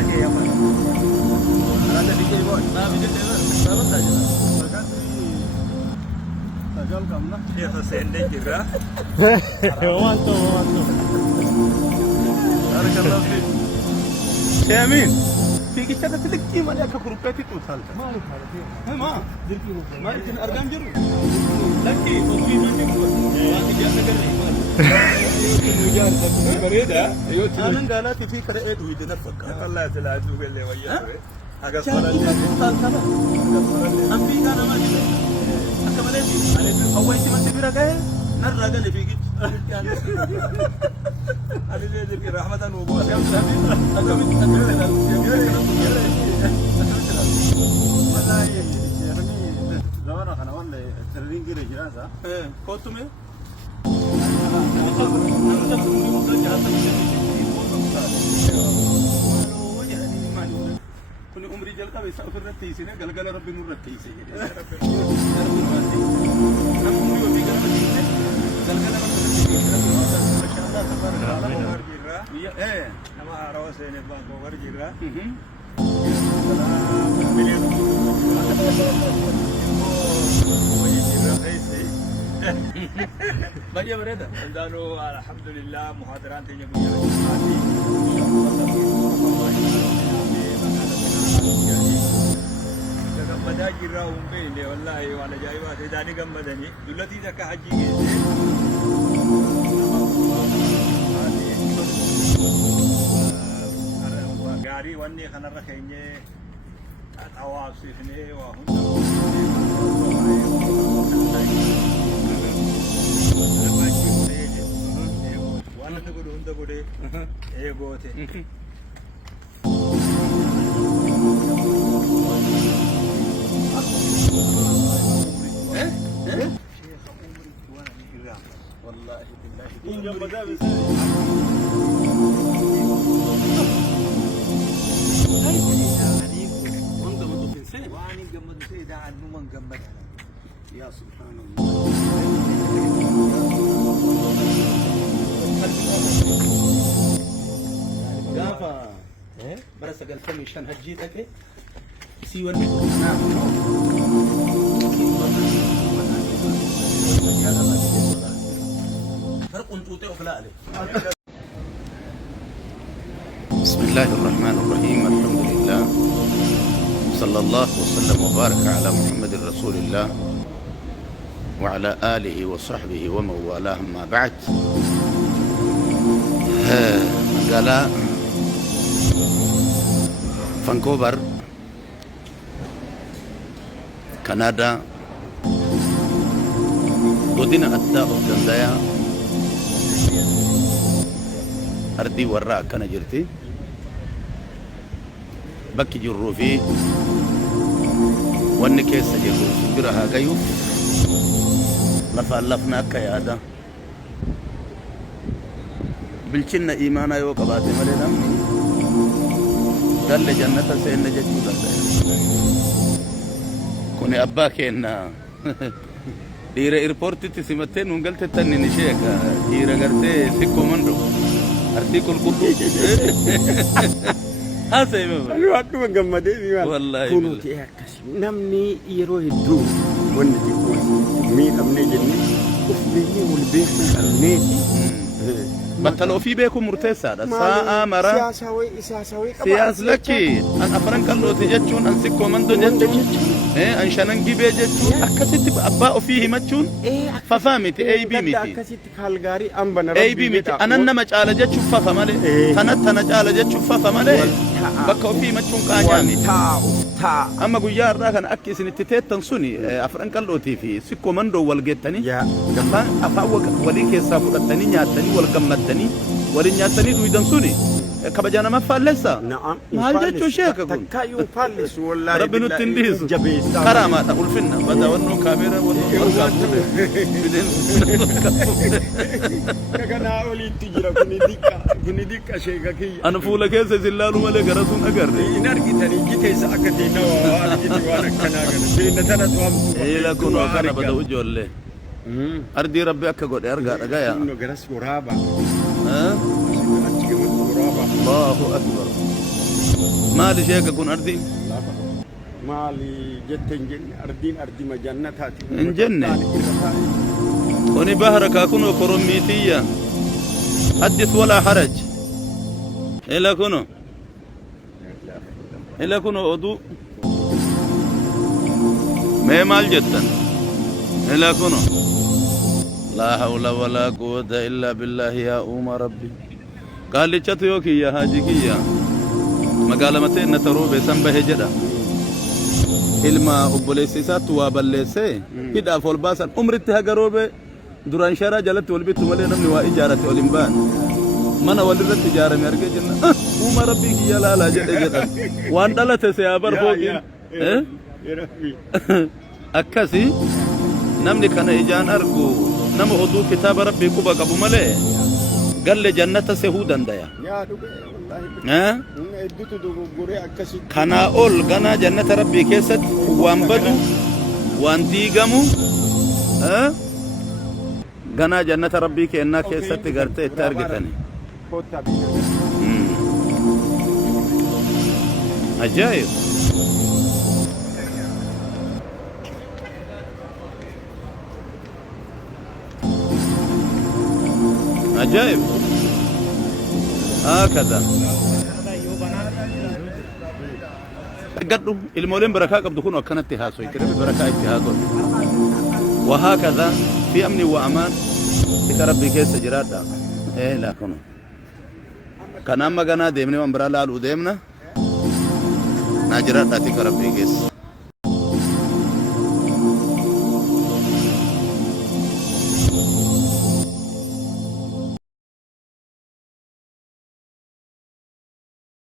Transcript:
Lagi apa? Ada bikin bos. Nah bikin deh. Sama saja. Tajal kamu lah. Dia sendiri juga. Mantap mantap. Barakallah fik. Amin. في كتابة لك كيما لك كروباتي توصل ما لك هذا ما ما يمكن ارقام جرو لكي تصوير ما يمكن واحد جاء سكر مريضة انا قالت في كريت ويتنفك الله تلعب وقال لي وياه حاجه صار لي ام في كان ما ادري اكملتي اول شيء ما تبي رجع نرجع اللي فيك أنا جاي رحمة وبوس يا مسافر أكمل والله يعني زمان أنا والله ترين كده جراسة كوتو مي كوني عمري جلك بيسافر رتيسينه قال ربي نور رتيسينه ربي نور رتيسينه banyak berada. Dan alhamdulillah muhadiran tanya gammadaa jirraa uumbeeyne wallaahi waan ajaa'ibaa ta'e daanii gammadanii dullatiis akka hajjii geesse gaarii wanni kanarra keenyee xawaabsifnee waa hunda waan inni godhu hunda godhee eegoote والله بالله إن جمدا بس واني جمد سيدا عنه من جمد يا سبحان الله قافا برس قلت مشان هجيتك سيوان نعم بسم الله الرحمن الرحيم الحمد لله صلى الله وسلم وبارك على محمد رسول الله وعلى آله وصحبه ومن والاه ما بعد قال فانكوفر كندا godina addaa of dandayaa ardii warraa akkana jirti bakki jirruu fi wanni keessa jirru bira haa gayuuf lafaan lafna akka yaada bilchinna iimaanaa yoo qabaate malee namni dalle jannata seenna jechuu danda'a kuni abbaa keenna dhiira irpoortitti simattee nuun galtettan ni sheeka dhiira gartee sikkoo mando artii qulqulluu haasa'e mama akkuma gammadee wallaahi kunuuti akkas namni yeroo hedduu wanni xiqqoo miidhamnee jennee of beeknee wal beekuu qabneeti battala ofii beekuu murteessaadha sa'a mara siyaas lakki an afran qallooti jechuun an sikkoo mando jechuun an shanan gibee jechuun akkasitti abbaa ofii himachuun fafaa miti eeybii miti akkasitti kaalgaarii ambana eeybii miti anan nama caala jechuun fafa malee tana caala jechuun fafa malee bakka ofii himachuun qaanyaa miti amma guyyaa irraa kana akka isinitti teettan suni afran qallootii fi sikkoo mandoo wal geettanii afaan walii keessaa fudhattanii nyaattanii wal gammaddanii waliin nyaattanii dhuidan suni kabajaa nama faallessa maal jechuun sheeka kun takkaayuu faallesu wallaahi rabbi nutti hin dhiisu karaamaadha ulfinna badaawannoo kaameeraa wannoo kakanaa oliitti jira kuni diqqa sheeka kiyya ana fuula keessa isin laalu malee gara sun agarre hin argitanii jiteessa akka teenna waa argiti waan akkanaa gala teenna tanatu hamtu eela kunoo kana bada'u ijoollee ardii rabbi akka godhe argaa dhagaya inno garas waraaba الله أكبر ما لشيك كون أردي مالي جتن جن أردين أردي ما جنتاتي إن جنة وني بهرك أكونو كرميتية حدث ولا حرج إلا كونو أدو ما مال جدا إلا كونو لا حول ولا قوة إلا بالله يا ربي قال لي تشتيوكي يا هاجيكيا مقالة متى نترو بسنبه جدا إلما أبوليسيسات وابليسي كده فول باسن عمرتها قروبة duraan sharaa jalatti wal bitu malee namni waa ijaarate wal hin baane mana walirratti ijaarame argee jenna uuma rabbii kiyya laalaa jedhe waan dhalate se'aa barboogiin akkasi namni kana ijaan argu nama oduu kitaaba rabbii quba qabu malee galle jannata sehuu dandaya kanaa ol ganaa jannata rabbii keessatti waan badu waan diigamu غنا جنة ربي كأنها كيست غرتة تارجتني عجائب عجائب هكذا قدوا المولين بركة قبل دخون وكانت تهاسوا يتربي بركة اتهاقون وهكذا في أمن وأمان تكربي كيس جرادا إيه لا كنو كان أما كنا ديمني وامبرا لالو ديمنا ناجرادا تكربي كيس